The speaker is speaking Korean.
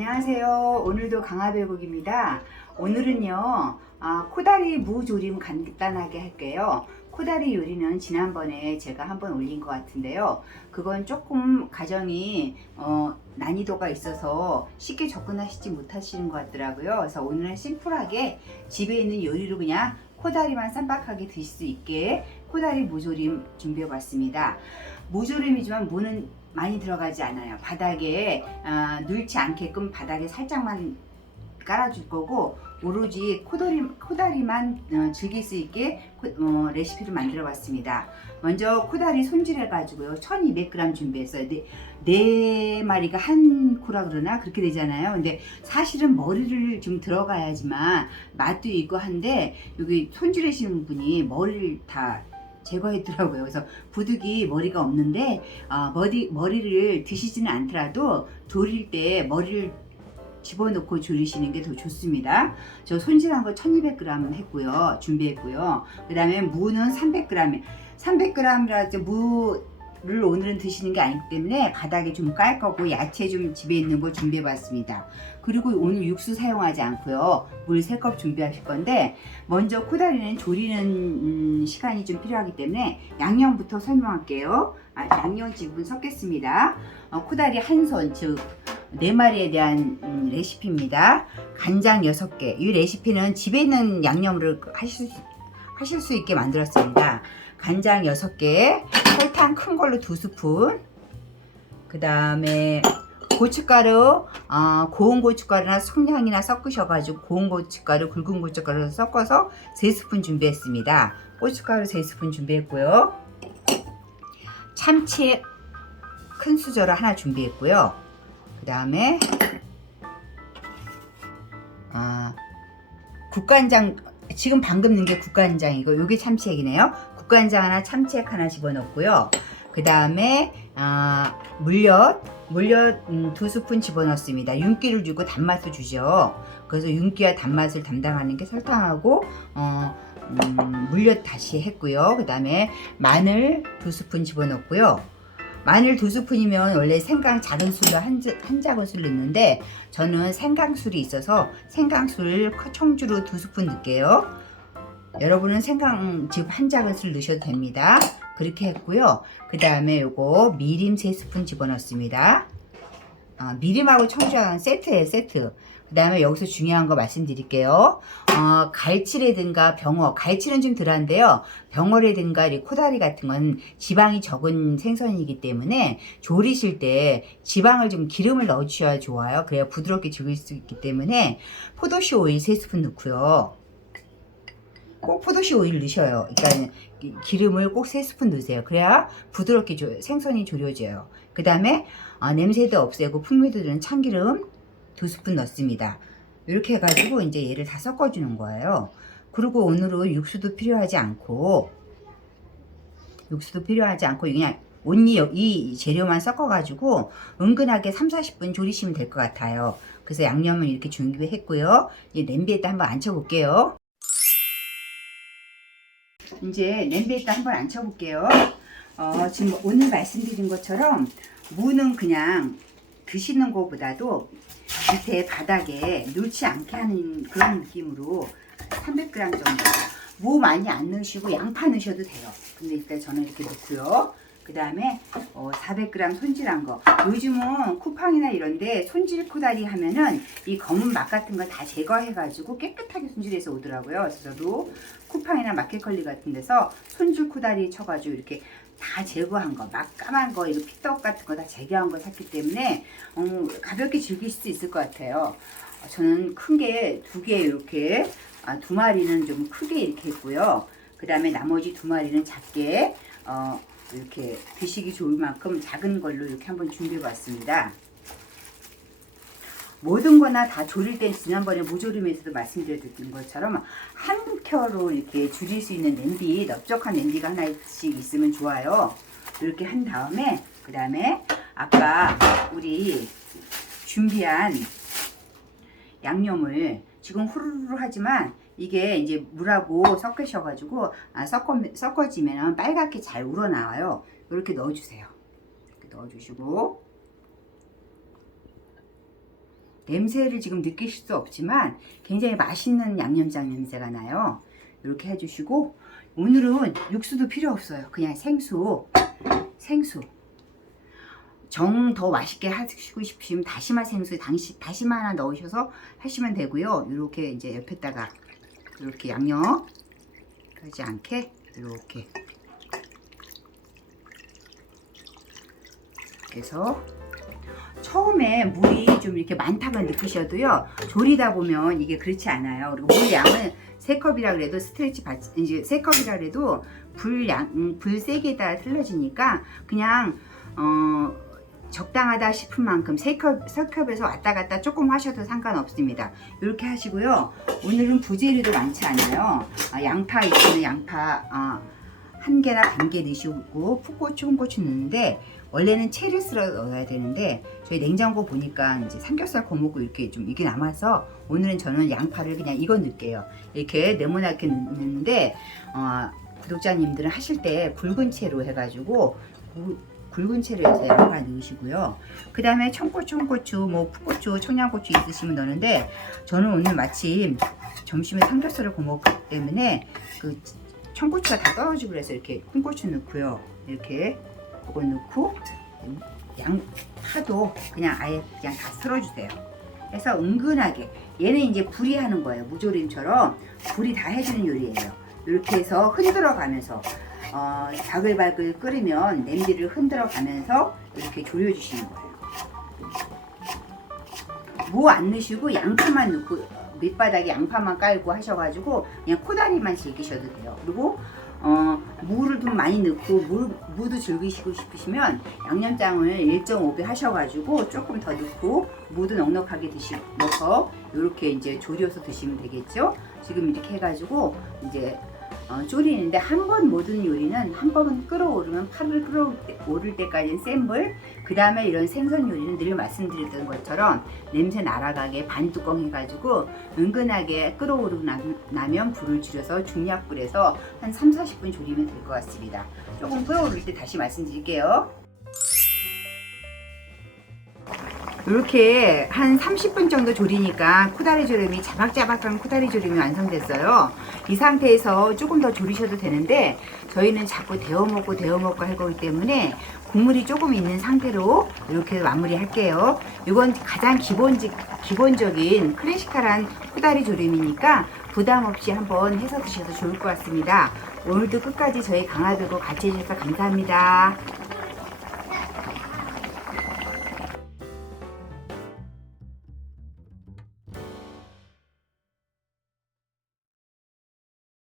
안녕하세요. 오늘도 강화별국입니다. 오늘은요 코다리 무조림 간단하게 할게요. 코다리 요리는 지난번에 제가 한번 올린 것 같은데요, 그건 조금 과정이 난이도가 있어서 쉽게 접근하시지 못하시는 것 같더라고요. 그래서 오늘은 심플하게 집에 있는 요리로 그냥 코다리만 쌈박하게 드실 수 있게 코다리 무조림 준비해 봤습니다. 무조림이지만 무는 많이 들어가지 않아요. 바닥에 눌지 않게끔 바닥에 살짝만 깔아줄 거고, 오로지 코다리만 즐길 수 있게 레시피를 만들어 봤습니다. 먼저 코다리 손질해 가지고요 1200g 준비했어요. 네 마리가 한 코라 그러나 그렇게 되잖아요. 근데 사실은 머리를 좀 들어가야지만 맛도 있고 한데, 여기 손질하시는 분이 머리를 다 제거했더라고요. 그래서 부득이 머리가 없는데 머리를 드시지는 않더라도 조릴 때 머리를 집어넣고 조리시는 게 더 좋습니다. 저 손질한 거 1200g 했고요. 준비했고요. 그 다음에 무는 300g. 300g이라 무를 오늘은 드시는 게 아니기 때문에 바닥에 좀 깔 거고, 야채 좀 집에 있는 거 준비해 봤습니다. 그리고 오늘 육수 사용하지 않고요, 물 3컵 준비하실 건데, 먼저 코다리는 조리는 시간이 좀 필요하기 때문에 양념부터 설명할게요. 양념 지분 섞겠습니다. 코다리 한 손, 즉 4마리에 대한 레시피입니다. 간장 6개. 이 레시피는 집에 있는 양념으로 하실 수 있게 만들었습니다. 간장 6개, 설탕 큰 걸로 2스푼, 그 다음에 고춧가루, 고운 고춧가루나 성냥이나 섞으셔가지고 고운 고춧가루, 굵은 고춧가루 섞어서 3스푼 준비했습니다. 고춧가루 3스푼 준비했고요. 참치 큰 수저로 하나 준비했고요. 그 다음에 국간장, 지금 방금 넣은 게 국간장이고 요게 참치액이네요. 국간장 하나, 참치액 하나 집어넣고요. 그 다음에 물엿 2스푼 집어넣습니다. 윤기를 주고 단맛을 주죠. 그래서 윤기와 단맛을 담당하는 게 설탕하고 물엿 다시 했고요. 그 다음에 마늘 2스푼 집어넣고요. 마늘 2스푼이면 원래 생강 작은 술로 한 작은술 넣는데, 저는 생강술이 있어서 생강술 청주로 2스푼 넣을게요. 여러분은 생강 지금 한 작은술 넣으셔도 됩니다. 그렇게 했고요. 그 다음에 요거 미림 3스푼 집어넣습니다. 미림하고 청주하고 세트예요, 세트. 그 다음에 여기서 중요한 거 말씀드릴게요. 갈치라든가 병어, 갈치는 좀 덜한데요, 병어라든가 이 코다리 같은 건 지방이 적은 생선이기 때문에 조리실 때 지방을 좀 기름을 넣어주셔야 좋아요. 그래야 부드럽게 즐길 수 있기 때문에 포도씨 오일 3스푼 넣고요. 꼭 포도씨 오일 넣으셔요. 그러니까 기름을 꼭 3스푼 넣으세요. 그래야 부드럽게 생선이 조려져요. 그 다음에 냄새도 없애고 풍미도 드는 참기름 2스푼 넣습니다. 이렇게 해가지고 이제 얘를 다 섞어주는 거예요. 그리고 오늘은 육수도 필요하지 않고 그냥 온리 이 재료만 섞어가지고 은근하게 3-40분 조리시면 될 것 같아요. 그래서 양념은 이렇게 준비했고요. 이제 냄비에다 한번 앉혀볼게요. 이제 냄비에다 한번 앉혀볼게요. 지금 오늘 말씀드린 것처럼 무는 그냥 드시는 것보다도 밑에 바닥에 놓지 않게 하는 그런 느낌으로 300g 정도, 무 많이 안 넣으시고 양파 넣으셔도 돼요. 근데 일단 저는 이렇게 넣고요. 그 다음에 400g 손질한 거, 요즘은 쿠팡이나 이런데 손질 코다리 하면은 이 검은 맛 같은 거 다 제거해 가지고 깨끗하게 손질해서 오더라고요. 그래서 저도 쿠팡이나 마켓컬리 같은 데서 손질 코다리 쳐가지고 이렇게 다 제거한 거, 막 까만 거, 이거 피떡 같은 거 다 제거한 거 샀기 때문에 가볍게 즐길 수 있을 것 같아요. 저는 큰 게 2개 이렇게, 2마리는 좀 크게 이렇게 했고요. 그 다음에 나머지 2마리는 작게 이렇게 드시기 좋을 만큼 작은 걸로 이렇게 한번 준비해 봤습니다. 모든 거나 다 조릴 땐 지난번에 무조림에서도 말씀드렸던 것처럼 한 켜로 이렇게 줄일 수 있는 냄비, 넓적한 냄비가 하나씩 있으면 좋아요. 이렇게 한 다음에, 그 다음에 아까 우리 준비한 양념을 지금 후루루 하지만 이게 이제 물하고 섞으셔가지고 섞어지면 빨갛게 잘 우러나와요. 이렇게 넣어주세요. 이렇게 넣어주시고, 냄새를 지금 느끼실 수 없지만 굉장히 맛있는 양념장 냄새가 나요. 이렇게 해주시고, 오늘은 육수도 필요 없어요. 그냥 생수 정 더 맛있게 하시고 싶으시면 다시마 생수 다시마 하나 넣으셔서 하시면 되고요. 이렇게 이제 옆에다가 이렇게 양념 하지 않게 이렇게 해서, 처음에 물이 좀 이렇게 많다고 느끼셔도요, 조리다 보면 이게 그렇지 않아요. 그리고 물 양은 3컵이라 그래도 이제 3컵이라 그래도 불 세기에 따라 틀려지니까 그냥 적당하다 싶은 만큼 3컵에서 왔다 갔다 조금 하셔도 상관없습니다. 이렇게 하시고요. 오늘은 부재료도 많지 않아요. 양파 있으면 양파 1개나 반 개 넣으시고, 풋고추, 홍고추 넣는데 원래는 채를 썰어 넣어야 되는데 저희 냉장고 보니까 이제 삼겹살 구워 이렇게 좀 이게 남아서 오늘은 저는 양파를 그냥 이거 넣을게요. 이렇게 네모나게 넣는데 구독자님들은 하실 때 굵은 채로 해가지고 굵은 채로 해서 양파 넣으시고요. 그 다음에 청고추, 홍고추, 뭐 풋고추, 청양고추 있으시면 넣는데 저는 오늘 마침 점심에 삼겹살을 구워 먹기 때문에 그 청고추가 다 떨어지고 그래서 이렇게 홍고추 넣고요. 이렇게 그거 넣고 양파도 그냥 아예 그냥 다 썰어주세요. 그래서 은근하게 얘는 이제 불이 하는 거예요. 무조림처럼 불이 다 해주는 요리예요. 이렇게 해서 흔들어 가면서 바글바글 끓으면 냄비를 흔들어 가면서 이렇게 졸여 주시는 거예요. 무 안 넣으시고 양파만 넣고 밑바닥에 양파만 깔고 하셔가지고 그냥 코다리만 즐기셔도 돼요. 그리고 무를 좀 많이 넣고 무도 즐기시고 싶으시면 양념장을 1.5배 하셔가지고 조금 더 넣고 무도 넉넉하게 넣어서 이렇게 이제 졸여서 드시면 되겠죠. 지금 이렇게 해가지고 이제 졸이는데, 한 번 모든 요리는 한 번은 끓어오르면 팔을 끓어오를 때까지는 센 불, 그 다음에 이런 생선 요리는 늘 말씀드렸던 것처럼 냄새 날아가게 반뚜껑 해가지고 은근하게 끓어오르고 나면 불을 줄여서 중약불에서 한 3-40분 졸이면 될 것 같습니다. 조금 끓어오를 때 다시 말씀드릴게요. 이렇게 한 30분 정도 졸이니까 코다리 조림이 자박자박한 코다리 조림이 완성됐어요. 이 상태에서 조금 더 졸이셔도 되는데 저희는 자꾸 데워 먹고 할 거기 때문에 국물이 조금 있는 상태로 이렇게 마무리 할게요. 이건 가장 기본적인 클래식한 코다리 조림이니까 부담 없이 한번 해서 드셔도 좋을 것 같습니다. 오늘도 끝까지 저희 강화들고 같이 해주셔서 감사합니다.